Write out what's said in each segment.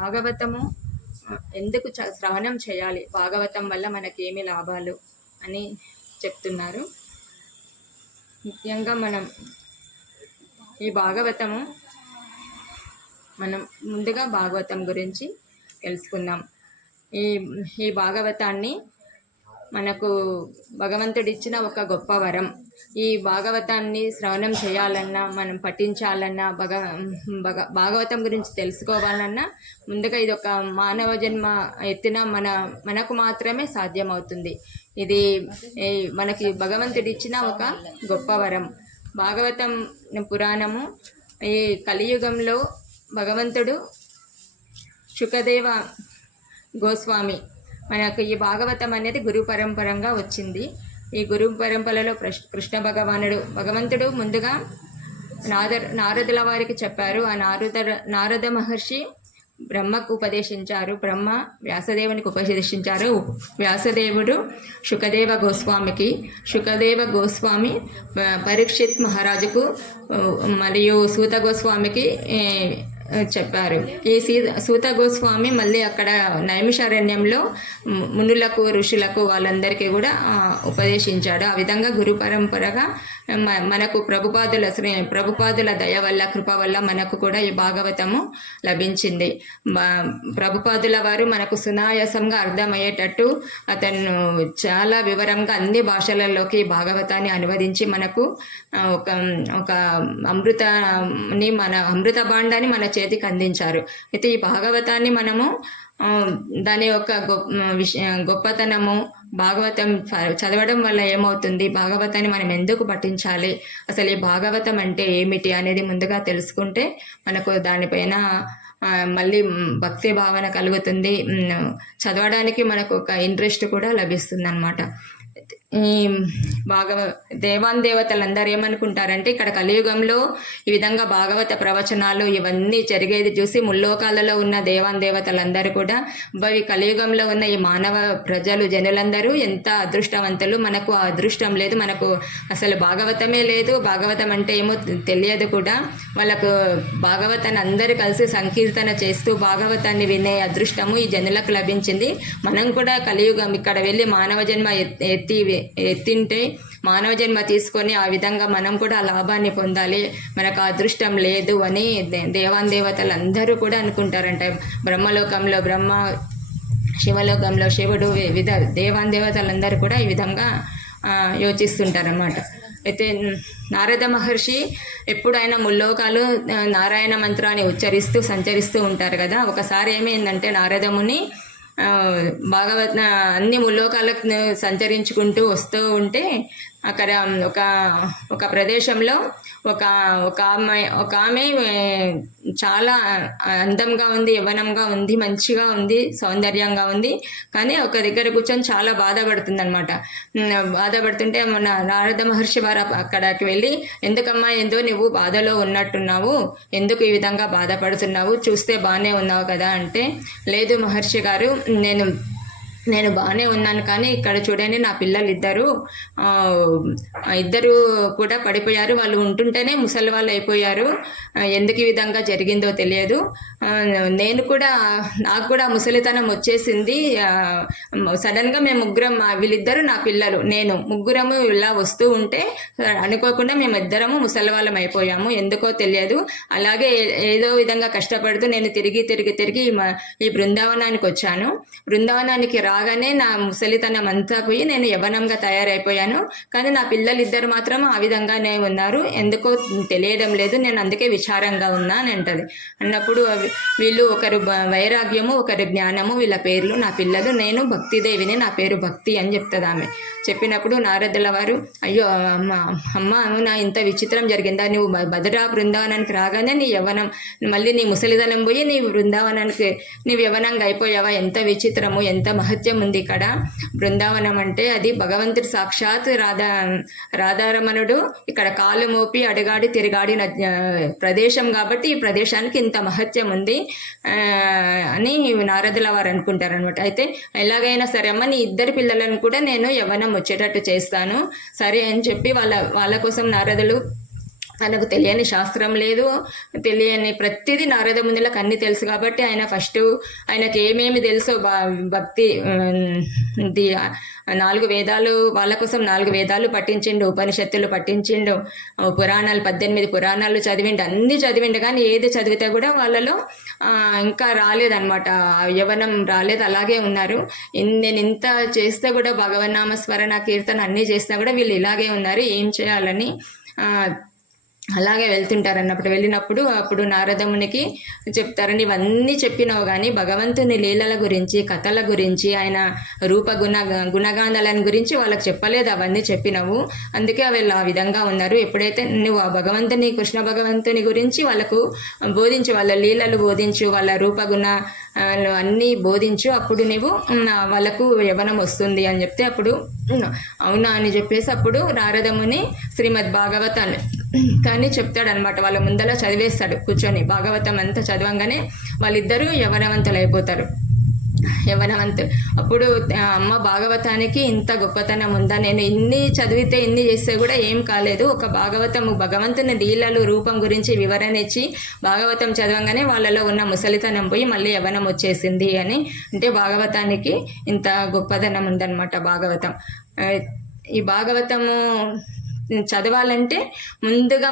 భాగవతము ఎందుకు శ్రవణం చేయాలి, భాగవతం వల్ల మనకేమి లాభాలు అని చెప్తున్నారు. ముఖ్యంగా మనం ఈ భాగవతము ముందుగా భాగవతం గురించి తెలుసుకుందాం. ఈ భాగవతాన్ని మనకు భగవంతుడిచ్చిన ఒక గొప్ప వరం. ఈ భాగవతాన్ని శ్రవణం చేయాలన్నా, మనం పఠించాలన్నా, భాగవతం గురించి తెలుసుకోవాలన్నా ముందుగా ఇది ఒక మానవ జన్మ ఎత్తిన మనకు మాత్రమే సాధ్యమవుతుంది. ఇది మనకి భగవంతుడిచ్చిన ఒక గొప్ప వరం. భాగవతం పురాణము ఈ కలియుగంలో భగవంతుడు శుకదేవ గోస్వామి మనకు ఈ భాగవతం అనేది గురు పరంపరంగా వచ్చింది. ఈ గురు పరంపరలో కృష్ణ భగవంతుడు ముందుగా నారదుల వారికి చెప్పారు. ఆ నారద మహర్షి బ్రహ్మకు ఉపదేశించారు, బ్రహ్మ వ్యాసదేవునికి ఉపదేశించారు. వ్యాసదేవుడు శుకదేవ గోస్వామి పరీక్షిత్ మహారాజుకు మరియు సూత గోస్వామికి చెప్పారు. ఈ సూత గోస్వామి మళ్ళీ అక్కడ నైమిషారణ్యంలో మునులకు, ఋషులకు, వాళ్ళందరికీ కూడా ఉపదేశించాడు. ఆ విధంగా గురు పరంపరగా మనకు ప్రభుపాదుల దయ వల్ల, కృప వల్ల మనకు కూడా ఈ భాగవతము లభించింది. ప్రభుపాదుల వారు మనకు సునాయాసంగా అర్థమయ్యేటట్టు అతను చాలా వివరంగా అన్ని భాషలలోకి భాగవతాన్ని అనువదించి మనకు ఒక అమృత భాండాన్ని మన చేతికి అందించారు. అయితే ఈ భాగవతాన్ని మనము దాని యొక్క గొప్పతనము, భాగవతం చదవడం వల్ల ఏమవుతుంది, భాగవతాన్ని మనం ఎందుకు పఠించాలి, అసలు ఈ భాగవతం అంటే ఏమిటి అనేది ముందుగా తెలుసుకుంటే మనకు దానిపైన మళ్ళీ భక్తి భావన కలుగుతుంది. చదవడానికి మనకు ఒక ఇంట్రెస్ట్ కూడా లభిస్తుంది అన్నమాట. ఈ దేవాన్ దేవతలందరూ ఏమనుకుంటారంటే ఇక్కడ కలియుగంలో ఈ విధంగా భాగవత ప్రవచనాలు ఇవన్నీ జరిగేది చూసి ముల్లోకాలలో ఉన్న దేవాన్ దేవతలందరూ కూడా ఈ కలియుగంలో ఉన్న ఈ మానవ జనులందరూ ఎంత అదృష్టవంతులు, మనకు ఆ అదృష్టం లేదు, మనకు అసలు భాగవతమే లేదు, భాగవతం అంటే ఏమో తెలియదు కూడా. వాళ్ళకు భాగవతాన్ని అందరూ కలిసి సంకీర్తన చేస్తూ భాగవతాన్ని వినే అదృష్టము ఈ జనులకు లభించింది. మనం కూడా కలియుగం ఇక్కడ వెళ్ళి మానవ జన్మ ఎత్తింటే మానవ జన్మ తీసుకొని ఆ విధంగా మనం కూడా ఆ లాభాన్ని పొందాలి, మనకు అదృష్టం లేదు అని దేవాన్ దేవతలు అందరూ కూడా అనుకుంటారంట. బ్రహ్మలోకంలో బ్రహ్మ, శివలోకంలో శివుడు, దేవాన్ దేవతలందరూ కూడా ఈ విధంగా యోచిస్తుంటారన్నమాట. అయితే నారద మహర్షి ఎప్పుడైనా ముల్లోకాలు నారాయణ మంత్రాన్ని ఉచ్చరిస్తూ సంచరిస్తూ ఉంటారు కదా. ఒకసారి ఏమైందంటే నారదముని అన్ని ముల్లోకాలకు సంచరించుకుంటూ వస్తూ ఉంటే అక్కడ ఒక ప్రదేశంలో ఒక ఆమె చాలా అందంగా ఉంది, యవ్వనంగా ఉంది, మంచిగా ఉంది, సౌందర్యంగా ఉంది. కానీ ఒక దగ్గర కూర్చొని చాలా బాధపడుతుంది అనమాట. బాధపడుతుంటే మన నారద మహర్షి వారు అక్కడికి వెళ్ళి, ఎందుకమ్మా నువ్వు బాధలో ఉన్నట్టున్నావు, ఎందుకు ఈ విధంగా బాధపడుతున్నావు, చూస్తే బాగానే ఉన్నావు కదా అంటే, లేదు మహర్షి గారు, నేను బాగానే ఉన్నాను, కానీ ఇక్కడ చూడండి నా పిల్లలు ఇద్దరు కూడా పడిపోయారు, వాళ్ళు ఉంటుంటేనే ముసలి వాళ్ళు అయిపోయారు, ఎందుకు ఈ విధంగా జరిగిందో తెలియదు, నాకు కూడా ముసలితనం వచ్చేసింది, సడన్గా మేము ముగ్గురం, వీళ్ళిద్దరు నా పిల్లలు, నేను ముగ్గురము ఇలా వస్తూ ఉంటే అనుకోకుండా మేము ఇద్దరము ముసలి వాళ్ళం అయిపోయాము, ఎందుకో తెలియదు. అలాగే ఏదో విధంగా కష్టపడుతూ నేను తిరిగి ఈ బృందావనానికి వచ్చాను. బృందావనానికి రాగానే నా ముసలితనం అంతా పోయి నేను యవ్వనంగా తయారైపోయాను, కానీ నా పిల్లలు ఇద్దరు మాత్రం ఆ విధంగానే ఉన్నారు, ఎందుకో తెలియడం లేదు, నేను అందుకే విచారంగా ఉన్నా అని అంటది. అన్నప్పుడు వీళ్ళు ఒకరు వైరాగ్యము, ఒకరు జ్ఞానము, వీళ్ళ పేర్లు నా పిల్లలు, నేను భక్తిదేవిని, నా పేరు భక్తి అని చెప్తుంది ఆమె. చెప్పినప్పుడు నారదుల వారు, అయ్యో అమ్మ అవునా, ఇంత విచిత్రం జరిగిందా, నువ్వు భద్రా బృందావనానికి రాగానే నీ యవ్వనం మళ్ళీ నీ ముసలిదనం పోయి నీ బృందావనానికి నీవు యవ్వనంగా అయిపోయావా, ఎంత విచిత్రము, ఎంత మహత్యం ఉంది ఇక్కడ. బృందావనం అంటే అది భగవంతుడు సాక్షాత్ రాధారమణుడు ఇక్కడ కాలు మోపి అడగాడి తిరగాడిన ప్రదేశం కాబట్టి ఈ ప్రదేశానికి ఇంత మహత్యం ఉంది అని నారదుల వారు అనుకుంటారనమాట. అయితే ఎలాగైనా సరే అమ్మ, నీ ఇద్దరు పిల్లలను కూడా నేను యవ్వనం వచ్చేటట్టు చేస్తాను సరే అని చెప్పి వాళ్ళ కోసం నారదులు ఆయనకు తెలియని శాస్త్రం లేదు, తెలియని ప్రతిదీ నారద మునులకు అన్నీ తెలుసు. కాబట్టి ఆయన ఫస్ట్ ఆయనకి ఏమేమి తెలుసో భక్తి ది 4 వేదాలు, వాళ్ళ కోసం 4 వేదాలు పఠించిండు, ఉపనిషత్తులు పఠించిండు, పురాణాలు 18 పురాణాలు చదివిండు, అన్నీ చదివిండు. కానీ ఏది చదివితే కూడా వాళ్ళలో ఇంకా రాలేదన్నమాట, యవ్వనం రాలేదు, అలాగే ఉన్నారు. నేను ఇంత చేస్తే కూడా భగవన్నామ స్మరణ కీర్తన అన్నీ చేసినా కూడా వీళ్ళు ఇలాగే ఉన్నారు, ఏం చేయాలని అలాగే వెళ్ళినప్పుడు అప్పుడు నారదమునికి చెప్తారు, నీవన్నీ చెప్పినావు కానీ భగవంతుని లీలల గురించి, కథల గురించి, ఆయన రూప గుణగానాలను గురించి వాళ్ళకి చెప్పలేదు, అవన్నీ చెప్పినావు, అందుకే వీళ్ళు ఆ విధంగా ఉన్నారు. ఎప్పుడైతే నువ్వు ఆ భగవంతుని, కృష్ణ భగవంతుని గురించి వాళ్ళకు బోధించు, వాళ్ళ లీలలు బోధించు, వాళ్ళ రూపగుణ అన్నీ బోధించు, అప్పుడు నువ్వు వాళ్ళకు యవ్వనం వస్తుంది అని చెప్తే అప్పుడు అవునా అని చెప్పేసి అప్పుడు నారదముని శ్రీమద్ భాగవతాన్ని కానీ చెప్తాడనమాట. వాళ్ళ ముందర చదివేస్తాడు కూర్చొని, భాగవతం అంతా చదవంగానే వాళ్ళిద్దరూ యవ్వనవంతులు అయిపోతారు. అప్పుడు అమ్మ భాగవతానికి ఇంత గొప్పతనం ఉందా, నేను ఇన్ని చదివితే ఇన్ని చేస్తే కూడా ఏం కాలేదు, ఒక భాగవతము భగవంతుని లీలలు రూపం గురించి వివరణ ఇచ్చి భాగవతం చదవంగానే వాళ్ళలో ఉన్న ముసలితనం పోయి మళ్ళీ యవ్వనం వచ్చేసింది అని. అంటే భాగవతానికి ఇంత గొప్పతనం ఉందన్నమాట భాగవతం. ఈ భాగవతము చదవాలంటే ముందుగా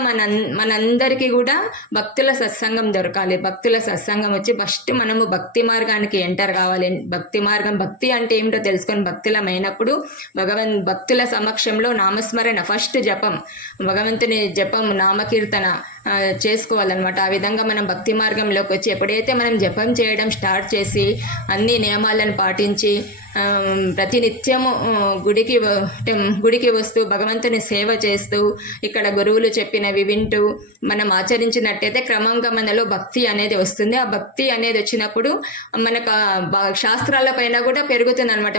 మనందరికీ కూడా భక్తుల సత్సంగం దొరకాలి. భక్తుల సత్సంగం వచ్చి ఫస్ట్ మనము భక్తి మార్గానికి ఎంటర్ కావాలి. భక్తి అంటే ఏమిటో తెలుసుకొని భక్తులమైనప్పుడు భక్తుల సమక్షంలో నామస్మరణ, ఫస్ట్ జపం, భగవంతుని జపం, నామకీర్తన చేసుకోవాలన్నమాట. ఆ విధంగా మనం భక్తి మార్గంలోకి వచ్చి ఎప్పుడైతే మనం జపం చేయడం స్టార్ట్ చేసి అన్ని నియమాలను పాటించి ప్రతినిత్యము గుడికి వస్తూ భగవంతుని సేవ చేస్తూ ఇక్కడ గురువులు చెప్పినవి వింటూ మనం ఆచరించినట్టయితే క్రమంగా మనలో భక్తి అనేది వస్తుంది. ఆ భక్తి అనేది వచ్చినప్పుడు మనకు శాస్త్రాల పైన కూడా పెరుగుతుంది అనమాట.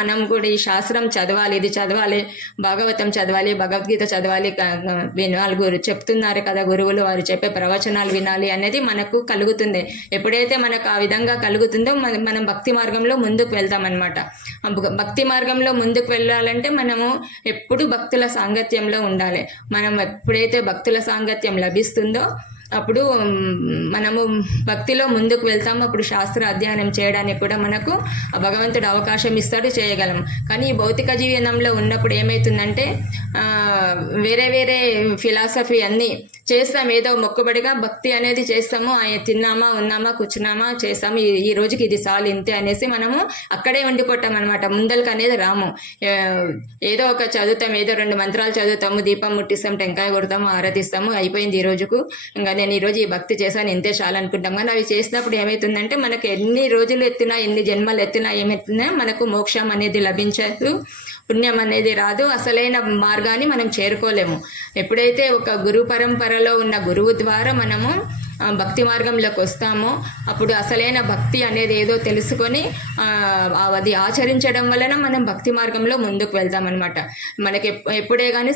మనం కూడా ఈ శాస్త్రం చదవాలి, ఇది చదవాలి, భాగవతం చదవాలి, భగవద్గీత చదవాలి, నలుగురు చెప్తున్నారు కదా గురువులు, వారు చెప్పే ప్రవచనాలు వినాలి అనేది మనకు కలుగుతుంది. ఎప్పుడైతే మనకు ఆ విధంగా కలుగుతుందో మనం భక్తి మార్గంలో ముందుకు వెళ్తామన్నమాట. భక్తి మార్గంలో ముందుకు వెళ్ళాలంటే మనము ఎప్పుడు భక్తుల సాంగత్యంలో ఉండాలి. మనం ఎప్పుడైతే భక్తుల సాంగత్యం లభిస్తుందో అప్పుడు మనము భక్తిలో ముందుకు వెళ్తాము. అప్పుడు శాస్త్ర అధ్యయనం చేయడానికి కూడా మనకు భగవంతుడు అవకాశం ఇస్తాడు, చేయగలం. కానీ ఈ భౌతిక జీవనంలో ఉన్నప్పుడు ఏమవుతుందంటే వేరే వేరే ఫిలాసఫీ అన్నీ చేస్తాం, ఏదో మొక్కుబడిగా భక్తి అనేది చేస్తాము, తిన్నామా ఉన్నామా కూర్చున్నామా చేస్తాము, ఈ రోజుకి ఇది చాలు ఇంతే అనేసి మనము అక్కడే ఉండిపోతాం అనమాట. ముందలకు అనేది రాము. ఏదో ఒక చదువుతాం, ఏదో 2 మంత్రాలు చదువుతాము, దీపం ముట్టిస్తాం, టెంకాయ కొడతాము, ఆరాధిస్తాము, అయిపోయింది ఈ రోజుకు, ఇంకా నేను ఈరోజు ఈ భక్తి చేశాను ఇంతే చాలు అనుకుంటాం. కానీ అవి చేసినప్పుడు ఏమవుతుందంటే మనకు ఎన్ని రోజులు ఎత్తినా, ఎన్ని జన్మలు ఎత్తినా ఏమవుతుందా మనకు మోక్షం అనేది లభించదు, పుణ్యం అనేది రాదు, అసలైన మార్గాన్ని మనం చేరుకోలేము. ఎప్పుడైతే ఒక గురు పరంపరలో ఉన్న గురువు ద్వారా మనము భక్తి మార్గంలోకి వస్తామో అప్పుడు అసలైన భక్తి అనేది ఏదో తెలుసుకొని అది ఆచరించడం వలన మనం భక్తి మార్గంలో ముందుకు వెళ్తామన్నమాట. మనకి ఎప్పుడే కానీ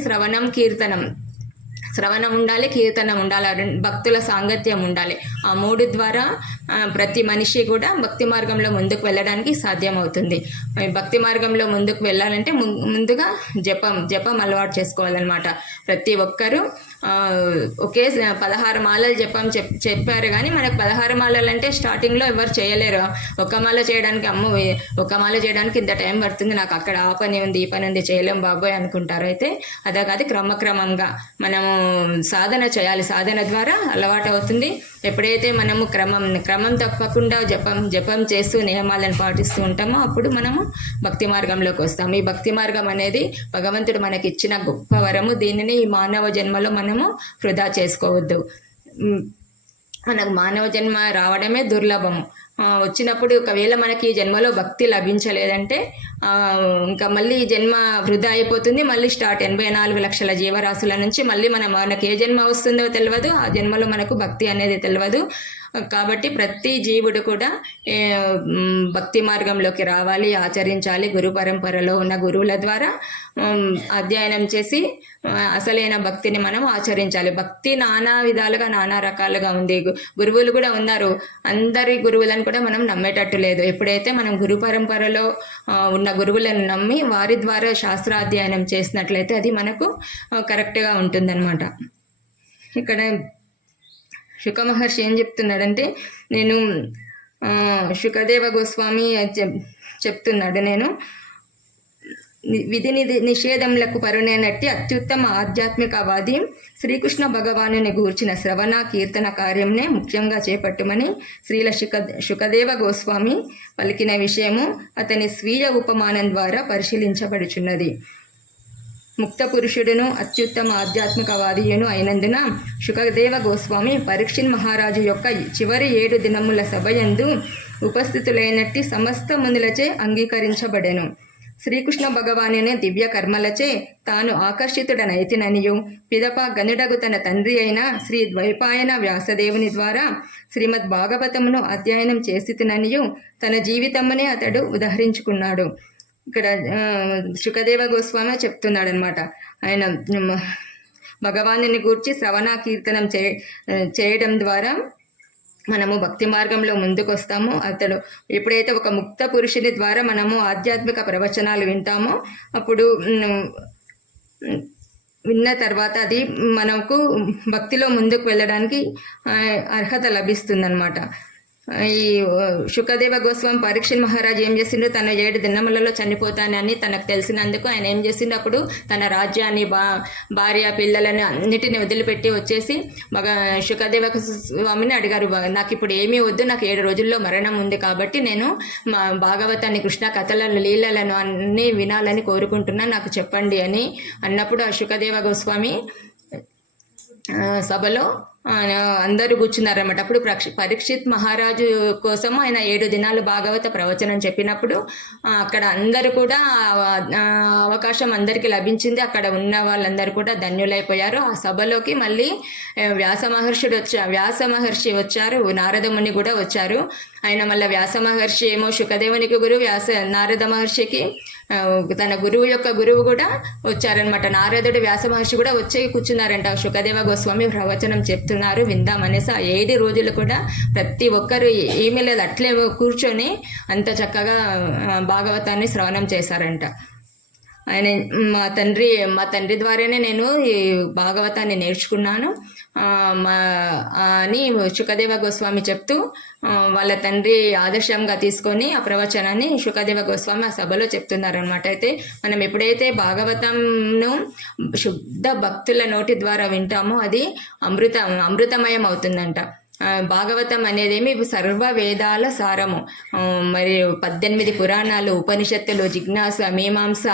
శ్రవణం ఉండాలి, కీర్తనం ఉండాలి, భక్తుల సాంగత్యం ఉండాలి. ఆ 3 ద్వారా ప్రతి మనిషి కూడా భక్తి మార్గంలో ముందుకు వెళ్ళడానికి సాధ్యమవుతుంది. భక్తి మార్గంలో ముందుకు వెళ్ళాలంటే ముందుగా జపం అలవాటు చేసుకోవాలన్నమాట. ప్రతి ఒక్కరూ ఒకే 16 మాలలు జపం చెప్పారు. కానీ మనకు 16 మాలలు అంటే స్టార్టింగ్లో ఎవరు చేయలేరు. ఒక మాల చేయడానికి ఒక మాల చేయడానికి ఇంత టైం పడుతుంది, నాకు అక్కడ ఆ పని ఉంది ఈ పని ఉంది చేయలేం బాబోయ్ అనుకుంటారు. అయితే అదే కాదు, క్రమంగా మనము సాధన చేయాలి. సాధన ద్వారా అలవాటు అవుతుంది. ఎప్పుడైతే మనము క్రమం తప్పకుండా జపం చేస్తూ నియమాలను పాటిస్తూ ఉంటామో అప్పుడు మనము భక్తి మార్గంలోకి వస్తాము. ఈ భక్తి మార్గం అనేది భగవంతుడు మనకి ఇచ్చిన గొప్ప వరము. దీనిని ఈ మానవ జన్మలో మనము వృధా చేసుకోవద్దు. మనకు మానవ జన్మ రావడమే దుర్లభము. వచ్చినప్పుడు ఒకవేళ మనకి ఈ జన్మలో భక్తి లభించలేదంటే ఇంకా మళ్ళీ ఈ జన్మ వృధా అయిపోతుంది. మళ్ళీ స్టార్ట్ 84 లక్షల జీవరాశుల నుంచి మళ్ళీ మనకి ఏ జన్మ వస్తుందో తెలియదు, ఆ జన్మలో మనకు భక్తి అనేది తెలియదు. కాబట్టి ప్రతి జీవుడు కూడా భక్తి మార్గంలోకి రావాలి, ఆచరించాలి. గురు పరంపరలో ఉన్న గురువుల ద్వారా అధ్యయనం చేసి అసలైన భక్తిని మనం ఆచరించాలి. భక్తి నానా విధాలుగా నానా రకాలుగా ఉంది. గురువులు కూడా ఉన్నారు, అందరి గురువులను కూడా మనం నమ్మేటట్టు లేదు. ఎప్పుడైతే మనం గురు పరంపరలో ఉన్న గురువులను నమ్మి వారి ద్వారా శాస్త్రాధ్యయనం చేసినట్లయితే అది మనకు కరెక్ట్గా ఉంటుందన్నమాట. ఇక్కడ శుక మహర్షి ఏం చెప్తున్నాడంటే, నేను శుకదేవ గోస్వామి చెప్తున్నాడు, నేను విధి నిషేధములకు పరునైనట్టి అత్యుత్తమ ఆధ్యాత్మికవాది శ్రీకృష్ణ భగవానుని గూర్చిన శ్రవణ కీర్తన కార్యంనే ముఖ్యంగా చేపట్టుమని శ్రీల శుకదేవ గోస్వామి పలికిన విషయము అతని స్వీయ ఉపమానం ద్వారా పరిశీలించబడుచున్నది. ముక్త పురుషుడును అత్యుత్తమ ఆధ్యాత్మికవాదియును అయినందున శుకదేవ గోస్వామి పరీక్షిత్ మహారాజు యొక్క చివరి 7 దినముల సభయందు ఉపస్థితులైనట్టి సమస్త మునులచే అంగీకరించబడెను. శ్రీకృష్ణ భగవానుని దివ్య కర్మలచే తాను ఆకర్షితుడనైతిననియు పిదప గనుడగు తన తండ్రి అయిన శ్రీ ద్వైపాయన వ్యాసదేవుని ద్వారా శ్రీమద్ భాగవతమును అధ్యయనం చేసిననియు తన జీవితమునే అతడు ఉదహరించుకున్నాడు. ఇక్కడ శుకదేవ గోస్వామి చెప్తున్నాడు అనమాట. ఆయన భగవానుని గూర్చి శ్రవణ కీర్తనం చేయడం ద్వారా మనము భక్తి మార్గంలో ముందుకు వస్తాము. అతడు ఎప్పుడైతే ఒక ముక్త పురుషుని ద్వారా మనము ఆధ్యాత్మిక ప్రవచనాలు వింటామో అప్పుడు విన్న తర్వాత అది మనకు భక్తిలో ముందుకు వెళ్ళడానికి అర్హత లభిస్తుందన్నమాట. ఈ శుకదేవ గోస్వామి పరీక్షిత్ మహారాజు ఏం చేసిండు, తన 7 దినములలో చనిపోతానని తనకు తెలిసినందుకు ఆయన ఏం చేసిండు, అప్పుడు తన రాజ్యాన్ని భార్య పిల్లలని అన్నిటిని వదిలిపెట్టి వచ్చేసి శుకదేవ స్వామిని అడిగారు, నాకు ఇప్పుడు ఏమీ వద్దు, నాకు 7 రోజుల్లో మరణం ఉంది కాబట్టి నేను మా భాగవతాన్ని కృష్ణ కథలను లీలలను అన్నీ వినాలని కోరుకుంటున్నా, నాకు చెప్పండి అని అన్నప్పుడు ఆ శుకదేవ గోస్వామి సభలో అందరూ కూర్చున్నారన్నమాట. అప్పుడు పరీక్షిత్ మహారాజు కోసం ఆయన 7 దినాలు భాగవత ప్రవచనం చెప్పినప్పుడు అక్కడ అందరూ కూడా అవకాశం అందరికీ లభించింది. అక్కడ ఉన్న వాళ్ళందరూ కూడా ధన్యులైపోయారు. ఆ సభలోకి మళ్ళీ వ్యాస మహర్షి వచ్చారు, నారద ముని కూడా వచ్చారు. ఆయన మళ్ళీ వ్యాస మహర్షి ఏమో శుకదేవునికి గురువు, నారద మహర్షికి తన గురువు యొక్క గురువు కూడా వచ్చారనమాట. నారదుడు వ్యాస మహర్షి కూడా వచ్చి కూర్చున్నారంట. శుకదేవ గోస్వామి ప్రవచనం చెప్తున్నారు విందామనేసి ఆ 7 రోజులు కూడా ప్రతి ఒక్కరు ఏమీ లేదు అట్లే కూర్చొని అంత చక్కగా భాగవతాన్ని శ్రవణం చేశారంట. ఆయన మా తండ్రి ద్వారానే నేను ఈ భాగవతాన్ని నేర్చుకున్నాను అని శుకదేవ గోస్వామి చెప్తూ వాళ్ళ తండ్రి ఆదర్శంగా తీసుకొని ఆ ప్రవచనాన్ని శుకదేవ గోస్వామి ఆ సభలో చెప్తున్నారనమాట. అయితే మనం ఎప్పుడైతే భాగవతంను శుద్ధ భక్తుల నోటి ద్వారా వింటామో అది అమృతమయం అవుతుందంట. భాగవతం అనేదేమి సర్వ వేదాల సారము. మరి 18 పురాణాలు, ఉపనిషత్తులు, జిజ్ఞాస, మీమాంస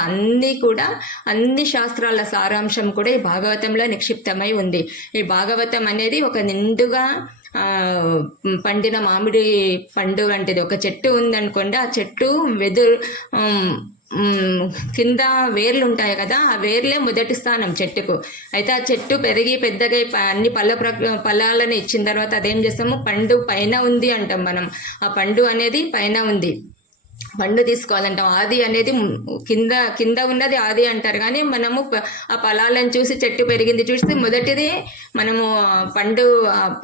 అన్ని శాస్త్రాల సారాంశం కూడా ఈ భాగవతంలో నిక్షిప్తమై ఉంది. ఈ భాగవతం అనేది ఒక నిండుగా పండిన మామిడి పండు వంటిది. ఒక చెట్టు ఉందనుకోండి, ఆ చెట్టు కింద వేర్లు ఉంటాయి కదా, ఆ వేర్లే మొదటి స్థానం చెట్టుకు. అయితే ఆ చెట్టు పెరిగి పెద్దగా అన్ని ఫలాలను ఇచ్చిన తర్వాత అదేం చేస్తాము, పండు పైన ఉంది అంటాం మనం. ఆ పండు అనేది పైన ఉంది, పండు తీసుకోవాలంటాం. ఆది అనేది కింద ఉన్నది ఆది అంటారు, కానీ మనము ఆ ఫలాలను చూసి చెట్టు పెరిగింది చూస్తే మొదటిది మనము పండు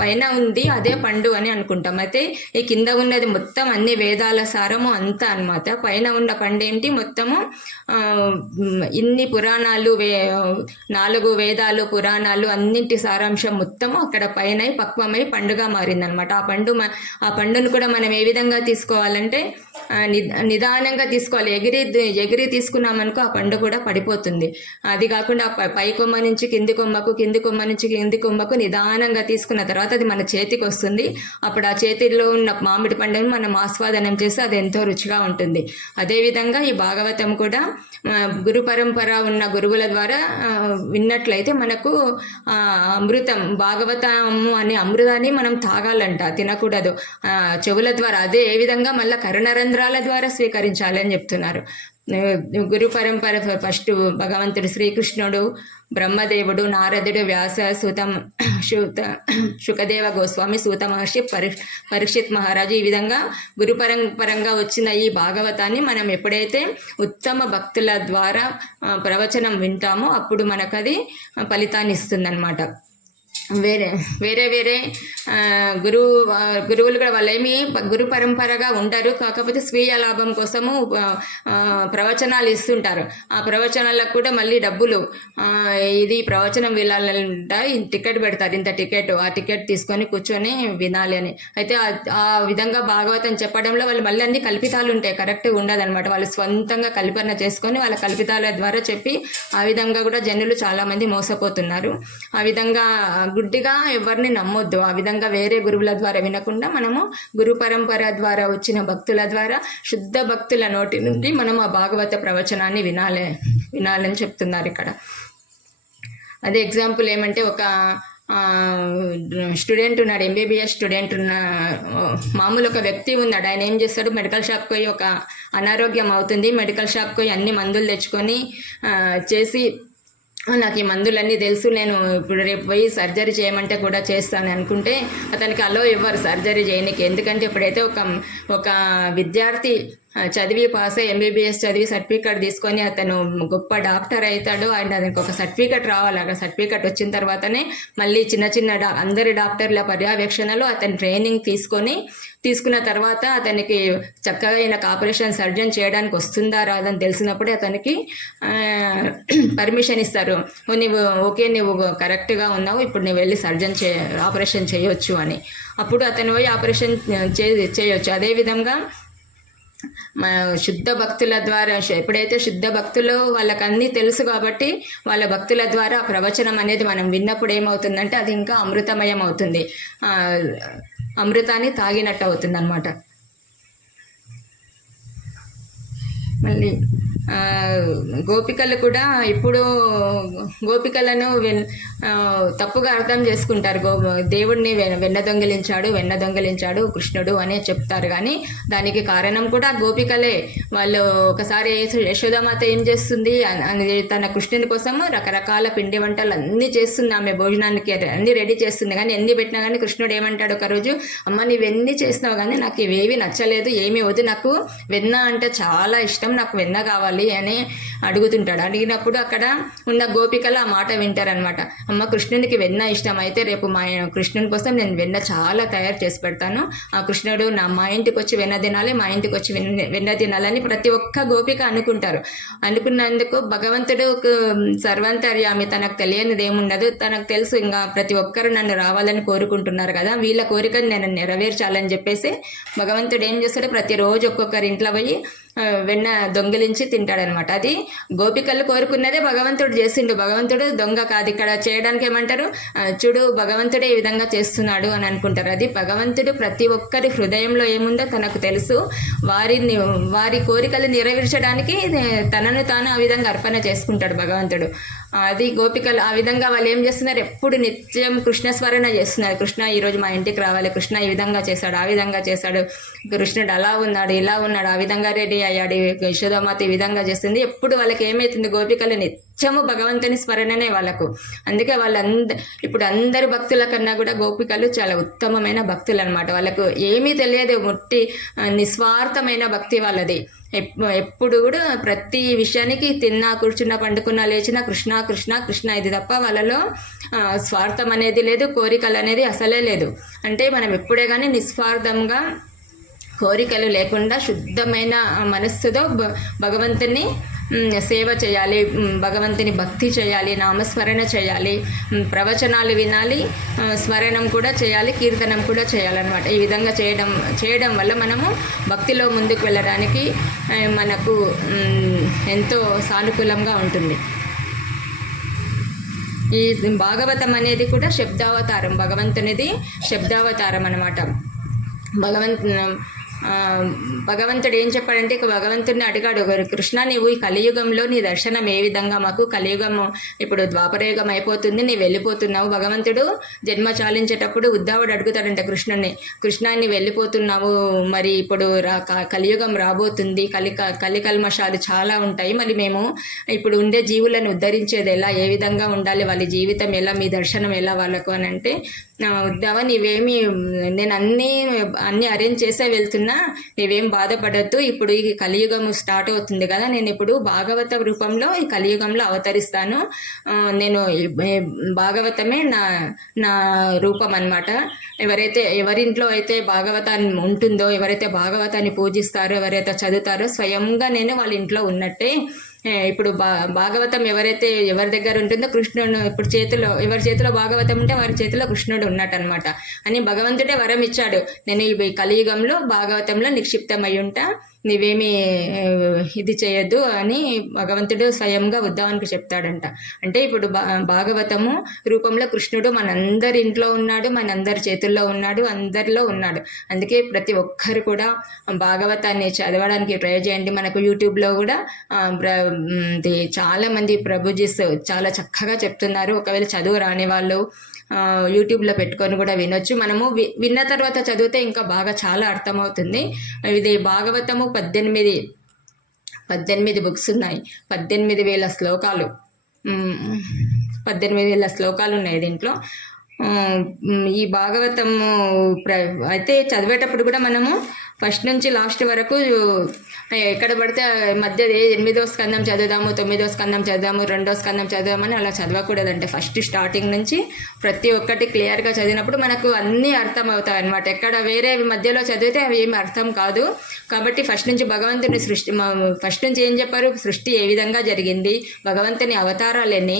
పైన ఉంది అదే పండు అని అనుకుంటాం. అయితే ఈ కింద ఉన్నది మొత్తం అన్ని వేదాల సారము అంతా అన్నమాట. పైన ఉన్న పండు ఏంటి, మొత్తము ఇన్ని పురాణాలు 4 వేదాలు పురాణాలు అన్నింటి సారాంశం మొత్తము అక్కడ పైన పక్వమై పండుగా మారిందనమాట. ఆ పండును కూడా మనం ఏ విధంగా తీసుకోవాలంటే నిదానంగా తీసుకోవాలి. ఎగిరి తీసుకున్నామనుకో ఆ పండు కూడా పడిపోతుంది. అది కాకుండా పై కొమ్మ నుంచి కింది కొమ్మకు, కింది కొమ్మ నుంచి కింది కొమ్మకు నిదానంగా తీసుకున్న తర్వాత అది మన చేతికి వస్తుంది. అప్పుడు ఆ చేతిలో ఉన్న మామిడి పండును మనం ఆస్వాదనం చేస్తే అది ఎంతో రుచిగా ఉంటుంది. అదేవిధంగా ఈ భాగవతం కూడా గురు పరంపర ఉన్న గురువుల ద్వారా విన్నట్లయితే మనకు అమృతం, భాగవతము అనే అమృతాన్ని మనం తాగాలంట, తినకూడదు. చెవుల ద్వారా అదే ఏ విధంగా మళ్ళీ కరుణరంధ్రాల ద్వారా స్వీకరించాలి అని చెప్తున్నారు. గురు పరంపర ఫస్ట్ భగవంతుడు శ్రీకృష్ణుడు, బ్రహ్మదేవుడు, నారదుడు, వ్యాస, శుకదేవ గోస్వామి, సూత మహర్షి, పరీక్షిత్ మహారాజు, ఈ విధంగా గురు పరంపరంగా వచ్చిన ఈ భాగవతాన్ని మనం ఎప్పుడైతే ఉత్తమ భక్తుల ద్వారా ప్రవచనం వింటామో అప్పుడు మనకు అది ఫలితాన్ని ఇస్తుందన్నమాట. వేరే వేరే వేరే గురువులు కూడా వాళ్ళేమి గురు పరంపరగా ఉంటారు, కాకపోతే స్వీయ లాభం కోసము ప్రవచనాలు ఇస్తుంటారు. ఆ ప్రవచనాలకు కూడా మళ్ళీ డబ్బులు, ఇది ప్రవచనం వినాలంట, టికెట్ పెడతారు, ఇంత టికెట్, ఆ టికెట్ తీసుకొని కూర్చొని వినాలి అని. అయితే ఆ విధంగా భాగవతం చెప్పడంలో వాళ్ళు మళ్ళీ అన్ని కల్పితాలు ఉంటాయి, కరెక్ట్గా ఉండదన్నమాట. వాళ్ళు స్వంతంగా కల్పన చేసుకొని వాళ్ళ కల్పితాల ద్వారా చెప్పి ఆ విధంగా కూడా జనులు చాలామంది మోసపోతున్నారు. ఆ విధంగా గుడ్డిగా ఎవరిని నమ్మొద్దు. ఆ విధంగా వేరే గురువుల ద్వారా వినకుండా మనము గురు పరంపర ద్వారా వచ్చిన భక్తుల ద్వారా, శుద్ధ భక్తుల నోటి నుండి మనం ఆ భాగవత ప్రవచనాన్ని వినాలని చెప్తున్నారు ఇక్కడ. అదే ఎగ్జాంపుల్ ఏమంటే, ఒక స్టూడెంట్ ఉన్నాడు, ఎంబీబీఎస్ స్టూడెంట్ మామూలు ఒక వ్యక్తి ఉన్నాడు. ఆయన ఏం చేస్తాడు, మెడికల్ షాప్కి పోయి ఒక అనారోగ్యం అవుతుంది, మెడికల్ షాప్కి పోయి అన్ని మందులు తెచ్చుకొని చేసి, నాకు ఈ మందులన్నీ తెలుసు, నేను ఇప్పుడు రేపు పోయి సర్జరీ చేయమంటే కూడా చేస్తాను అనుకుంటే అతనికి అలో ఇవ్వరు సర్జరీ చేయడానికి. ఎందుకంటే ఇప్పుడైతే ఒక విద్యార్థి చదివి పాస్ అయ్యి ఎంబీబీఎస్ చదివి సర్టిఫికేట్ తీసుకొని అతను గొప్ప డాక్టర్ అవుతాడు, అండ్ అతనికి ఒక సర్టిఫికేట్ రావాలి. ఆ సర్టిఫికేట్ వచ్చిన తర్వాతనే మళ్ళీ చిన్న అందరి డాక్టర్ల పర్యవేక్షణలో అతను ట్రైనింగ్ తీసుకున్న తర్వాత అతనికి చక్కగా ఈయనకు ఆపరేషన్ సర్జన్ చేయడానికి వస్తుందా రాదని తెలిసినప్పుడే అతనికి పర్మిషన్ ఇస్తారు. నువ్వు కరెక్ట్గా ఉన్నావు, ఇప్పుడు నువ్వు వెళ్ళి ఆపరేషన్ చేయొచ్చు అని. అప్పుడు అతను పోయి ఆపరేషన్ చేయొచ్చు. అదేవిధంగా శుద్ధ భక్తుల ద్వారా, ఎప్పుడైతే శుద్ధ భక్తులు వాళ్ళకి అన్నీ తెలుసు కాబట్టి వాళ్ళ భక్తుల ద్వారా ప్రవచనం అనేది మనం విన్నప్పుడు ఏమవుతుందంటే అది ఇంకా అమృతమయం అవుతుంది, అమృతాన్ని తాగినట్టు అవుతుంది అన్నమాట. మళ్ళీ గోపికలు కూడా ఇప్పుడు గోపికలను తప్పుగా అర్థం చేసుకుంటారు. దేవుడిని వెన్న దొంగిలించాడు కృష్ణుడు అనే చెప్తారు. కానీ దానికి కారణం కూడా గోపికలే. వాళ్ళు ఒకసారి యశోదామాత ఏం చేస్తుంది, తన కృష్ణుని కోసం రకరకాల పిండి వంటలు అన్నీ చేస్తుంది, ఆమె భోజనానికి అన్నీ రెడీ చేస్తుంది. కానీ ఎన్ని పెట్టినా కానీ కృష్ణుడు ఏమంటాడు ఒకరోజు, అమ్మ నీవెన్ని చేసినావు కానీ నాకు ఇవేవి నచ్చలేదు, ఏమీ వద్దు, నాకు వెన్న అంటే చాలా ఇష్టం, నాకు వెన్న కావాలి అని అడుగుతుంటాడు. అడిగినప్పుడు అక్కడ ఉన్న గోపికలు ఆ మాట వింటారనమాట. అమ్మ కృష్ణునికి వెన్న ఇష్టం, అయితే రేపు మా కృష్ణుని కోసం నేను వెన్న చాలా తయారు చేసి పెడతాను, ఆ కృష్ణుడు మా ఇంటికి వచ్చి వెన్న తినాలి, మా ఇంటికి వచ్చి వెన్న తినాలని ప్రతి ఒక్క గోపిక అనుకుంటారు. అనుకున్నందుకు భగవంతుడు సర్వంతర్యామి, తనకు తెలియనిది ఏముండదు, తనకు తెలుసు ఇంకా ప్రతి ఒక్కరు నన్ను రావాలని కోరుకుంటున్నారు కదా, వీళ్ళ కోరికను నేను నెరవేర్చాలని చెప్పేసి భగవంతుడు ఏం చేస్తాడు, ప్రతిరోజు ఒక్కొక్కరి ఇంట్లో పోయి వెన్న దొంగిలించి తింటాడనమాట. అది గోపికలు కోరుకున్నదే భగవంతుడు చేసిండు, భగవంతుడు దొంగ కాదు. ఇక్కడ చేయడానికి ఏమంటారు, చూడు భగవంతుడే ఈ విధంగా చేస్తున్నాడు అని అనుకుంటారు. అది భగవంతుడు ప్రతి ఒక్కరి హృదయంలో ఏముందో తనకు తెలుసు, వారి కోరికలు నెరవేర్చడానికి తనను తాను ఆ విధంగా అర్పణ చేసుకుంటాడు భగవంతుడు. అది గోపికలు ఆ విధంగా వాళ్ళు ఏం చేస్తున్నారు, ఎప్పుడు నిత్యం కృష్ణ స్మరణ చేస్తున్నారు. కృష్ణ ఈరోజు మా ఇంటికి రావాలి, కృష్ణ ఈ విధంగా చేశాడు, ఆ విధంగా చేశాడు, కృష్ణుడు అలా ఉన్నాడు, ఇలా ఉన్నాడు, ఆ విధంగా రెడీ అయ్యాడు, యశోదామాత ఈ విధంగా చేస్తుంది. ఎప్పుడు వాళ్ళకి ఏమవుతుంది, గోపికలు నిత్యము భగవంతుని స్మరణనే వాళ్ళకు. అందుకే ఇప్పుడు అందరి భక్తుల కన్నా కూడా గోపికలు చాలా ఉత్తమమైన భక్తులు అనమాట. వాళ్ళకు ఏమీ తెలియదు, ముట్టి నిస్వార్థమైన భక్తి వాళ్ళది. ఎప్పుడు కూడా ప్రతి విషయానికి తిన్నా కూర్చున్నా పండుకున్నా లేచినా కృష్ణ కృష్ణ కృష్ణ ఇది తప్ప వాళ్ళలో స్వార్థం అనేది లేదు, కోరికలు అనేది అసలే లేదు. అంటే మనం ఎప్పుడే కానీ నిస్వార్థంగా కోరికలు లేకుండా శుద్ధమైన మనస్సుతో భగవంతుని సేవ చేయాలి, భగవంతుని భక్తి చేయాలి, నామస్మరణ చేయాలి, ప్రవచనాలు వినాలి, స్మరణం కూడా చేయాలి, కీర్తనం కూడా చేయాలన్నమాట. ఈ విధంగా చేయడం వల్ల మనము భక్తిలో ముందుకు వెళ్ళడానికి మనకు ఎంతో సానుకూలంగా ఉంటుంది. ఈ భాగవతం అనేది కూడా శబ్దావతారం, భగవంతునిది శబ్దావతారం అన్నమాట. భగవంతుడు ఏం చెప్పాడంటే, భగవంతుడిని అడిగాడు, కృష్ణ నీవు ఈ కలియుగంలో నీ దర్శనం ఏ విధంగా, మాకు కలియుగము ఇప్పుడు ద్వాపరయుగం అయిపోతుంది, నీ వెళ్ళిపోతున్నావు. భగవంతుడు జన్మ చాలించేటప్పుడు ఉద్ధవుడు అడుగుతాడంట కృష్ణ నీ వెళ్ళిపోతున్నావు, మరి ఇప్పుడు కలియుగం రాబోతుంది, కలికల్మషాలు చాలా ఉంటాయి, మరి మేము ఇప్పుడు ఉండే జీవులను ఉద్ధరించేది ఎలా, ఏ విధంగా ఉండాలి, వాళ్ళ జీవితం ఎలా, మీ దర్శనం ఎలా వాళ్ళకు అని అంటే ఉద్దామా నీవేమి, నేను అన్ని అరేంజ్ చేసే వెళ్తున్నా, నీవేం బాధపడద్దు. ఇప్పుడు ఈ కలియుగం స్టార్ట్ అవుతుంది కదా, నేను ఇప్పుడు భాగవత రూపంలో ఈ కలియుగంలో అవతరిస్తాను. నేను భాగవతమే నా నా రూపం అన్నమాట. ఎవరింట్లో అయితే భాగవతాన్ని ఉంటుందో, ఎవరైతే భాగవతాన్ని పూజిస్తారో, ఎవరైతే చదువుతారో, స్వయంగా నేను వాళ్ళ ఇంట్లో ఉన్నట్టే. ఇప్పుడు భాగవతం ఎవరి దగ్గర ఉంటుందో కృష్ణుడు, ఇప్పుడు ఎవరి చేతిలో భాగవతం ఉంటే వారి చేతిలో కృష్ణుడు ఉన్నట్టు అనమాట అని భగవంతుడే వరం ఇచ్చాడు. నేను ఈ కలియుగంలో భాగవతంలో నిక్షిప్తమై ఉంటా, నీవేమీ ఇది చేయొద్దు అని భగవంతుడు స్వయంగా ఉద్ధవానికి చెప్తాడంట. అంటే ఇప్పుడు భాగవతము రూపంలో కృష్ణుడు మనందరి ఇంట్లో ఉన్నాడు, మనందరి చేతుల్లో ఉన్నాడు, అందరిలో ఉన్నాడు. అందుకే ప్రతి ఒక్కరు కూడా భాగవతాన్ని చదవడానికి ట్రై చేయండి. మనకు యూట్యూబ్లో కూడా చాలామంది ప్రభుజీస్ చాలా చక్కగా చెప్తున్నారు. ఒకవేళ చదువు రాని వాళ్ళు యూట్యూబ్లో పెట్టుకొని కూడా వినొచ్చు. మనము విన్న తర్వాత చదివితే ఇంకా బాగా చాలా అర్థమవుతుంది. ఇది భాగవతము 18 బుక్స్ ఉన్నాయి, 18,000 శ్లోకాలు, 18,000 శ్లోకాలు ఉన్నాయి దీంట్లో. ఈ భాగవతము అయితే చదివేటప్పుడు కూడా మనము ఫస్ట్ నుంచి లాస్ట్ వరకు ఎక్కడ పడితే మధ్య 8వ స్కందం చదువుదాము, 9వ స్కందం చదువుదాము, 2వ స్కందం చదువుదామని అలా చదవకూడదంటే ఫస్ట్ స్టార్టింగ్ నుంచి ప్రతి ఒక్కటి క్లియర్గా చదివినప్పుడు మనకు అన్నీ అర్థం అవుతాయి అన్నమాట. ఎక్కడ వేరే మధ్యలో చదివితే అవి ఏమి అర్థం కాదు. కాబట్టి ఫస్ట్ నుంచి భగవంతుని ఫస్ట్ నుంచి ఏం చెప్పారు, సృష్టి ఏ విధంగా జరిగింది, భగవంతుని అవతారాలన్నీ,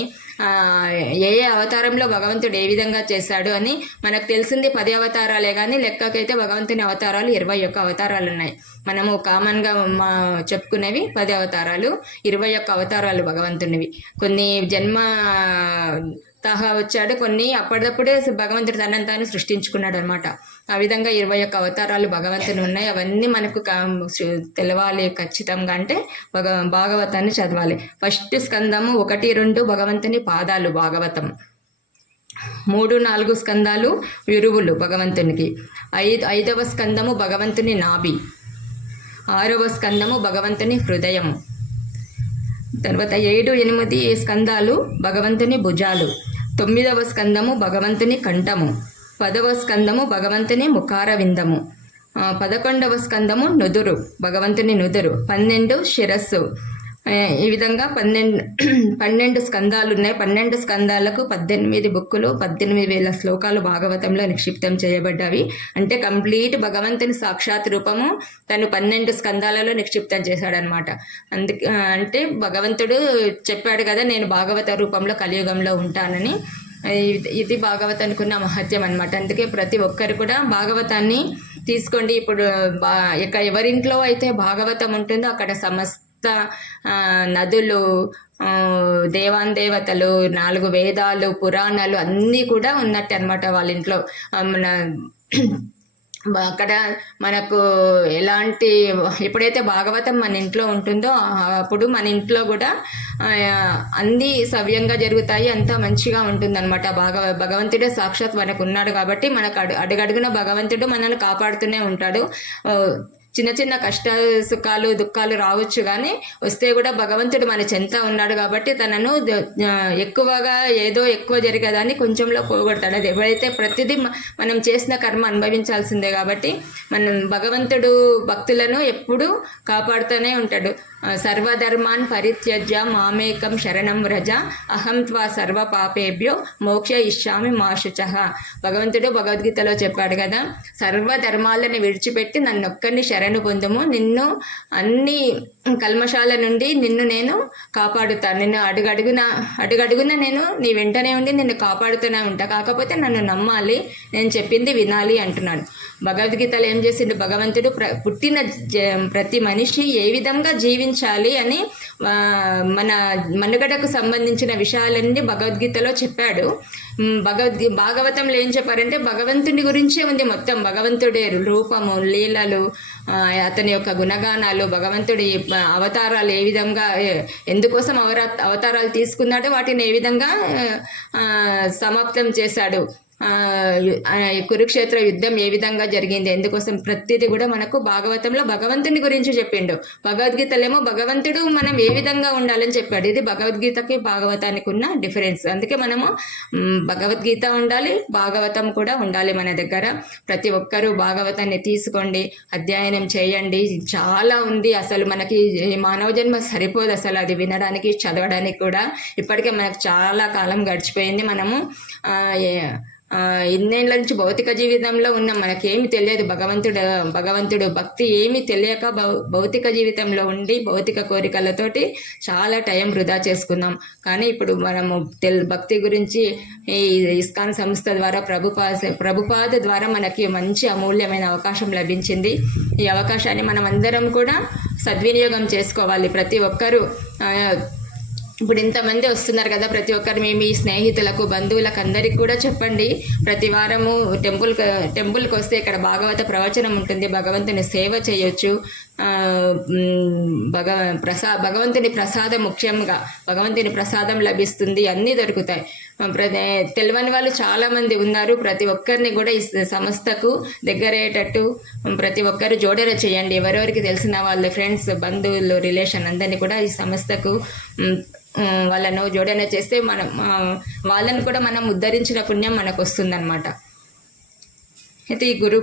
ఏ అవతారంలో భగవంతుడు ఏ విధంగా చేశాడు అని మనకు తెలిసింది 10 అవతారాలే, కానీ లెక్కకైతే భగవంతుని అవతారాలు 21 అవతారాలు ఉన్నాయి. మనము కామన్గా చెప్పుకునేవి 10 అవతారాలు, 21 అవతారాలు భగవంతునివి. కొన్ని జన్మ తహా వచ్చాడు, కొన్ని అప్పటికప్పుడే భగవంతుడు తనని తాను సృష్టించుకున్నాడు అనమాట. ఆ విధంగా 21 అవతారాలు భగవంతుని ఉన్నాయి. అవన్నీ మనకు తెలవాలి ఖచ్చితంగా అంటే భాగవతాన్ని చదవాలి. ఫస్ట్ స్కందము 1, 2 భగవంతుని పాదాలు భాగవతం, 3, 4 స్కందాలు విరువులు భగవంతునికి, 5వ స్కందము భగవంతుని నాభి, 6వ స్కందము భగవంతుని హృదయం, తర్వాత 7, 8 స్కందాలు భగవంతుని భుజాలు, 9వ స్కందము భగవంతుని కంఠము, 10వ స్కందము భగవంతుని ముఖార విందము, 11వ స్కందము నుదురు భగవంతుని నుదురు, 12 శిరస్సు. ఈ విధంగా 12 స్కందాలు ఉన్నాయి. 12 స్కందాలకు 18 బుక్కులు, 18,000 శ్లోకాలు భాగవతంలో నిక్షిప్తం చేయబడ్డవి. అంటే కంప్లీట్ భగవంతుని సాక్షాత్ రూపము తను 12 స్కందాలలో నిక్షిప్తం చేశాడనమాట. అంటే భగవంతుడు చెప్పాడు కదా, నేను భాగవత రూపంలో కలియుగంలో ఉంటానని. ఇది భాగవతానికి ఉన్న మహత్యం అనమాట. అందుకే ప్రతి ఒక్కరు కూడా భాగవతాన్ని తీసుకోండి. ఇప్పుడు ఎవరింట్లో అయితే భాగవతం ఉంటుందో అక్కడ సమస్త నదులు, దేవతలు, 4 వేదాలు, పురాణాలు అన్నీ కూడా ఉన్నట్టు అనమాట వాళ్ళ ఇంట్లో. అక్కడ మనకు ఎలాంటి, ఎప్పుడైతే భాగవతం మన ఇంట్లో ఉంటుందో అప్పుడు మన ఇంట్లో కూడా అన్నీ సవ్యంగా జరుగుతాయి, అంతా మంచిగా ఉంటుందన్నమాట. భగవంతుడే సాక్షాత్ మనకు ఉన్నాడు కాబట్టి మనకు అడుగడుగున భగవంతుడు మనల్ని కాపాడుతూనే ఉంటాడు. చిన్న చిన్న కష్ట సుఖాలు దుఃఖాలు రావచ్చు, కానీ వస్తే కూడా భగవంతుడు మన చెంత ఉన్నాడు కాబట్టి తనను ఎక్కువగా ఎక్కువ జరిగేదాన్ని కొంచెంలో పోగొడతాడు. అది ఎవరైతే ప్రతిదీ మనం చేసిన కర్మ అనుభవించాల్సిందే కాబట్టి మనం భగవంతుడు భక్తులను ఎప్పుడూ కాపాడుతూనే ఉంటాడు. సర్వధర్మాన్ పరిత్యజ్య మామేకం శరణం వ్రజ అహం త్వా సర్వ పాపేభ్యో మోక్ష ఇష్యామి మా శుచః. భగవంతుడు భగవద్గీతలో చెప్పాడు కదా, సర్వధర్మాలను విడిచిపెట్టి నన్నొక్కరిని శరణు పొందుము, నిన్ను అన్ని కల్మషాల నుండి నేను కాపాడుతాను, నిన్ను అడుగడుగున నేను నీ వెంటనే ఉండి నిన్ను కాపాడుతూనే ఉంటా, కాకపోతే నన్ను నమ్మాలి, నేను చెప్పింది వినాలి అంటున్నాడు. భగవద్గీతలో ఏం చేసిండు భగవంతుడు, పుట్టిన ప్రతి మనిషి ఏ విధంగా జీవించాలి అని మన మనుగడకు సంబంధించిన విషయాలన్నీ భగవద్గీతలో చెప్పాడు. భాగవతంలో ఏం చెప్పారంటే భగవంతుడి గురించే ఉంది మొత్తం. భగవంతుడి రూపము, లీలలు, అతని యొక్క గుణగానాలు, భగవంతుడి అవతారాలు ఏ విధంగా, ఎందుకోసం అవతారాలు తీసుకున్నాడో వాటిని ఏ విధంగా సమాప్తం చేశాడు, కురుక్షేత్ర యుద్ధం ఏ విధంగా జరిగింది, ఎందుకోసం ప్రతిదీ కూడా మనకు భాగవతంలో భగవంతుని గురించి చెప్పిండు. భగవద్గీతలేమో భగవంతుడు మనం ఏ విధంగా ఉండాలని చెప్పాడు. ఇది భగవద్గీతకి భాగవతానికి ఉన్న డిఫరెన్స్. అందుకే మనము భగవద్గీత ఉండాలి, భాగవతం కూడా ఉండాలి మన దగ్గర. ప్రతి ఒక్కరూ భాగవతాన్ని తీసుకోండి, అధ్యయనం చేయండి. చాలా ఉంది, అసలు మనకి మానవ జన్మ సరిపోదు అసలు అది వినడానికి చదవడానికి కూడా. ఇప్పటికే మనకు చాలా కాలం గడిచిపోయింది. మనము ఇన్నేళ్ళ నుంచి భౌతిక జీవితంలో ఉన్న మనకేమి తెలియదు. భగవంతుడు భక్తి ఏమి తెలియక భౌతిక జీవితంలో ఉండి భౌతిక కోరికలతోటి చాలా టైం వృధా చేసుకున్నాం. కానీ ఇప్పుడు మనము భక్తి గురించి ఈ ఇస్కాన్ సంస్థ ద్వారా ప్రభుపాద ద్వారా మనకి మంచి అమూల్యమైన అవకాశం లభించింది. ఈ అవకాశాన్ని మనం అందరం కూడా సద్వినియోగం చేసుకోవాలి. ప్రతి ఒక్కరూ ఇప్పుడు ఇంతమంది వస్తున్నారు కదా, ప్రతి ఒక్కరు మీ స్నేహితులకు బంధువులకు అందరికి కూడా చెప్పండి. ప్రతి వారము టెంపుల్కి వస్తే ఇక్కడ భాగవత ప్రవచనం ఉంటుంది, భగవంతుని సేవ చేయొచ్చు. భగవంతుని ప్రసాదం, ముఖ్యంగా భగవంతుని ప్రసాదం లభిస్తుంది, అన్నీ దొరుకుతాయి. తెలియని వాళ్ళు చాలామంది ఉన్నారు. ప్రతి ఒక్కరిని కూడా ఈ సంస్థకు దగ్గరయ్యేటట్టు ప్రతి ఒక్కరు జోడన చేయండి. ఎవరెవరికి తెలిసిన వాళ్ళ ఫ్రెండ్స్, బంధువులు, రిలేషన్ అందరినీ కూడా ఈ సంస్థకు వాళ్ళను జోడన చేస్తే మనం వాళ్ళని కూడా మనం ఉద్ధరించిన పుణ్యం మనకు వస్తుందన్నమాట. అయితే ఈ గురు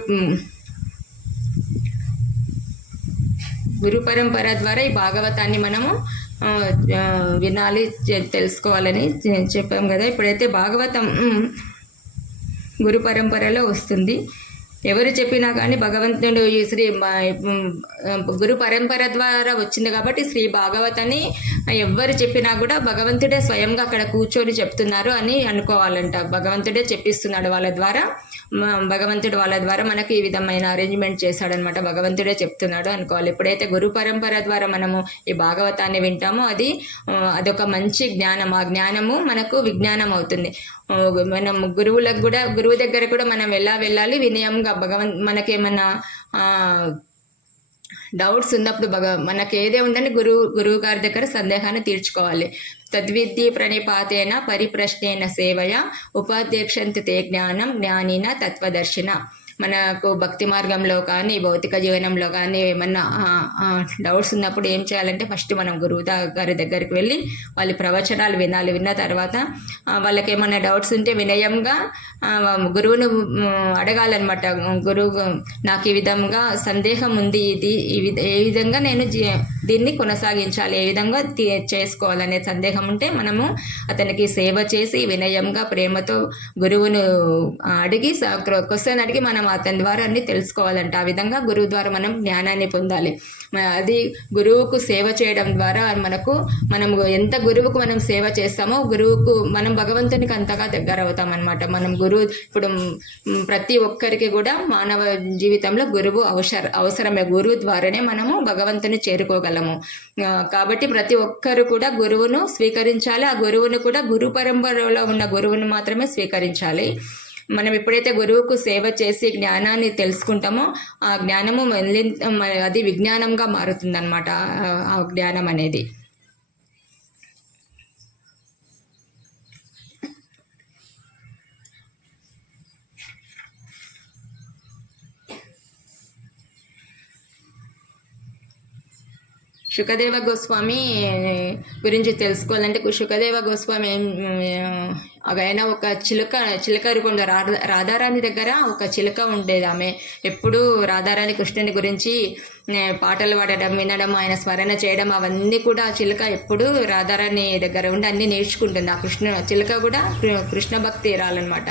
పరంపర ద్వారా ఈ భాగవతాన్ని మనము వినాలి, తెలుసుకోవాలని చెప్పాం కదా. ఇప్పుడైతే భాగవతం గురు పరంపరలో వస్తుంది. ఎవరు చెప్పినా కానీ భగవంతుడు ఈ గురు పరంపర ద్వారా వచ్చింది కాబట్టి శ్రీ భాగవతాన్ని ఎవరు చెప్పినా కూడా భగవంతుడే స్వయంగా అక్కడ కూర్చొని చెప్తున్నారు అని అనుకోవాలంట. భగవంతుడే చెప్పిస్తున్నాడు వాళ్ళ ద్వారా, భగవంతుడు వాళ్ళ ద్వారా మనకి ఈ విధమైన అరేంజ్మెంట్ చేశాడనమాట. భగవంతుడే చెప్తున్నాడు అనుకోవాలి. ఎప్పుడైతే గురు పరంపర ద్వారా మనము ఈ భాగవతాన్ని వింటామో అదొక మంచి జ్ఞానం. ఆ జ్ఞానము మనకు విజ్ఞానం అవుతుంది. మనం గురువు దగ్గర కూడా మనం వెళ్ళాలి వినయంగా. మనకేమన్నా డౌట్స్ ఉన్నప్పుడు మనకి ఏదే ఉండని గురువు గారి దగ్గర సందేహాన్ని తీర్చుకోవాలి. తద్విద్య ప్రణిపాతేన పరిప్రశ్నేన సేవయ ఉపాధ్యక్షంతి తే జ్ఞానం జ్ఞానిన తత్వదర్శిన. మనకు భక్తి మార్గంలో కానీ భౌతిక జీవనంలో కానీ ఏమన్నా డౌట్స్ ఉన్నప్పుడు ఏం చేయాలంటే ఫస్ట్ మనం గురువు గారి దగ్గరికి వెళ్ళి వాళ్ళ ప్రవచనాలు వినాలి. విన్న తర్వాత వాళ్ళకి ఏమన్నా డౌట్స్ ఉంటే వినయంగా గురువును అడగాలన్నమాట. గురువు నాకు ఈ విధంగా సందేహం ఉంది, ఏ విధంగా నేను దీన్ని కొనసాగించాలి, ఏ విధంగా చేసుకోవాలనే సందేహం ఉంటే మనము అతనికి సేవ చేసి వినయంగా ప్రేమతో గురువును అడిగి క్వశ్చన్ అడిగి మనం అతని ద్వారా అన్ని తెలుసుకోవాలంట. ఆ విధంగా గురువు ద్వారా మనం జ్ఞానాన్ని పొందాలి. అది గురువుకు సేవ చేయడం ద్వారా మనం ఎంత గురువుకు మనం సేవ చేస్తామో గురువుకు మనం భగవంతునికి అంతగా దగ్గర అవుతాం అనమాట. మనం ఇప్పుడు ప్రతి ఒక్కరికి కూడా మానవ జీవితంలో గురువు అవసరమే. గురువు ద్వారానే మనము భగవంతుని చేరుకోగలము. కాబట్టి ప్రతి ఒక్కరు కూడా గురువును స్వీకరించాలి. ఆ గురువును కూడా గురు పరంపరలో ఉన్న గురువును మాత్రమే స్వీకరించాలి. మనం ఎప్పుడైతే గురువుకు సేవ చేసి జ్ఞానాన్ని తెలుసుకుంటామో ఆ జ్ఞానము అది విజ్ఞానంగా మారుతుందన్నమాట. ఆ జ్ఞానం అనేది శుకదేవ గోస్వామి గురించి తెలుసుకోవాలంటే శుకదేవ గోస్వామి ఆయన ఒక చిలుక రూపంలో రాధారాణి దగ్గర ఒక చిలుక ఉండేది. ఆమె ఎప్పుడూ రాధారాణి కృష్ణుని గురించి పాటలు పాడడం, వినడం, ఆయన స్మరణ చేయడం అవన్నీ కూడా ఆ చిలుక ఎప్పుడు రాధారాణి దగ్గర ఉండి అన్నీ నేర్చుకుంటుంది. ఆ చిలుక కూడా కృష్ణ భక్తి రాలన్నమాట.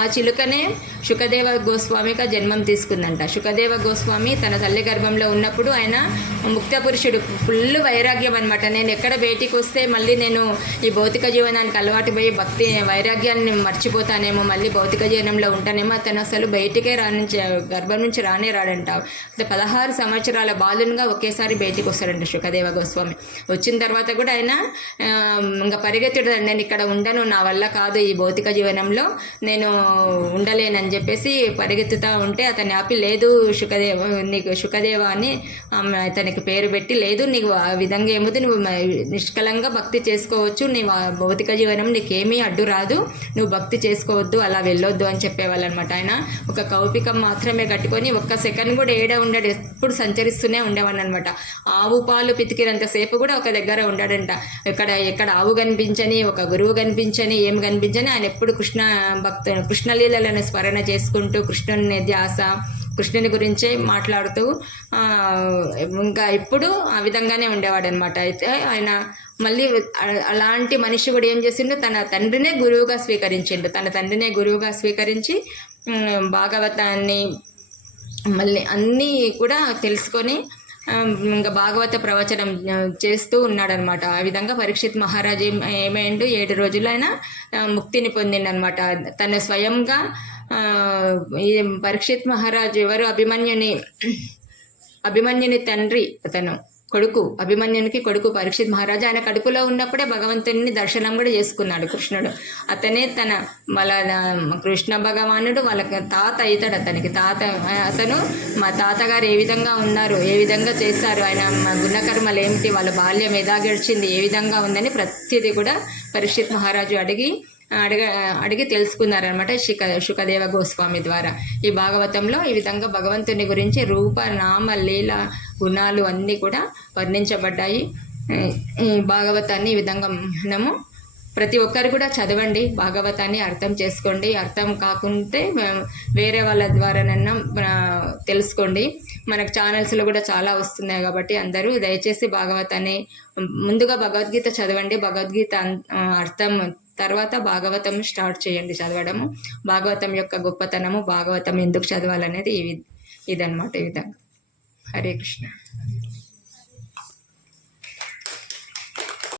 ఆ చిలుకనే శుకదేవ గోస్వామిగా జన్మం తీసుకుందంట. శుకదేవ గోస్వామి తన తల్లి గర్భంలో ఉన్నప్పుడు ఆయన ముక్త పురుషుడు, ఫుల్ వైరాగ్యం అనమాట. నేను ఎక్కడ బయటికి వస్తే మళ్ళీ నేను ఈ భౌతిక జీవనానికి అలవాటు పోయి భక్తి వైరాగ్యాన్ని మర్చిపోతానేమో, మళ్ళీ భౌతిక జీవనంలో ఉంటానేమో. అతను అసలు బయటికే గర్భం నుంచి రాడంట. 16 సంవత్సరాల బాలునిగా ఒకేసారి బయటికి వస్తాడంట శుకదేవ గోస్వామి. వచ్చిన తర్వాత కూడా ఆయన ఇంకా పరిగెత్తుడు, నేను ఇక్కడ ఉండను, నా వల్ల కాదు ఈ భౌతిక జీవనంలో, నేను ఉండలేనని చెప్పేసి పరిగెత్తుతూ ఉంటే అతన్ని ఆపి, లేదు శుకదేవ అని అతనికి పేరు పెట్టి, లేదు నీకు ఆ విధంగా ఏమవుతుంది, నువ్వు నిష్కలంగా భక్తి చేసుకోవచ్చు, నీ భౌతిక జీవనం నీకేమీ అడ్డు రాదు, నువ్వు భక్తి చేసుకోవద్దు, అలా వెళ్ళొద్దు అని చెప్పేవాళ్ళు అనమాట. ఆయన ఒక కౌపికం మాత్రమే కట్టుకొని ఒక్క సెకండ్ కూడా ఏడ ఉండడు, ఎప్పుడు సంచరిస్తూనే ఉండేవాడు అనమాట. ఆవు పాలు పితికినంతసేపు కూడా ఒక దగ్గర ఉండడంట. ఎక్కడ ఆవు కనిపించని, ఒక గురువు కనిపించని, ఏం కనిపించని, ఆయన ఎప్పుడు కృష్ణలీలలను స్మరణ చేసుకుంటూ కృష్ణుని ధ్యాస, కృష్ణుని గురించే మాట్లాడుతూ ఇంకా ఎప్పుడు ఆ విధంగానే ఉండేవాడు అనమాట. అయితే ఆయన మళ్ళీ అలాంటి మనిషి కూడా ఏం చేసిండు, తన తండ్రినే గురువుగా స్వీకరించి భాగవతాన్ని మళ్ళీ అన్నీ కూడా తెలుసుకొని ఇంకా భాగవత ప్రవచనం చేస్తూ ఉన్నాడనమాట. ఆ విధంగా పరీక్షిత్ మహారాజు ఏమైండు, 7 రోజులు ఆయన ముక్తిని పొందిండనమాట. తను స్వయంగా ఈ పరీక్షిత్ మహారాజు ఎవరు, అభిమన్యుని తండ్రి, అతను అభిమన్యునికి కొడుకు పరీక్షిత్ మహారాజు. ఆయన కడుపులో ఉన్నప్పుడే భగవంతుని దర్శనం కూడా చేసుకున్నాడు కృష్ణుడు. అతనే కృష్ణ భగవానుడు వాళ్ళ తాత అవుతాడు. అతను మా తాతగారు ఏ విధంగా ఉన్నారు, ఏ విధంగా చేశారు, ఆయన గుణకర్మలు ఏమిటి, వాళ్ళ బాల్యం ఎలా గడిచింది, ఏ విధంగా ఉందని ప్రతిదీ కూడా పరీక్షిత్ మహారాజు అడిగి తెలుసుకున్నారనమాట శుకదేవ గోస్వామి ద్వారా. ఈ భాగవతంలో ఈ విధంగా భగవంతుని గురించి రూప, నామ, లీల, గుణాలు అన్నీ కూడా వర్ణించబడ్డాయి. ఈ భాగవతాన్ని ఈ విధంగా మనము ప్రతి ఒక్కరు కూడా చదవండి, భాగవతాన్ని అర్థం చేసుకోండి. అర్థం కాకుంటే వేరే వాళ్ళ ద్వారానన్నా తెలుసుకోండి. మనకు ఛానల్స్లో కూడా చాలా వస్తున్నాయి కాబట్టి అందరూ దయచేసి భాగవతాన్ని ముందుగా భగవద్గీత చదవండి. భగవద్గీత అర్థం తర్వాత భాగవతం స్టార్ట్ చేయండి చదవడము. భాగవతం యొక్క గొప్పతనము, భాగవతం ఎందుకు చదవాలనేది ఇదన్నమాట. ఈ విధంగా. హరే కృష్ణ.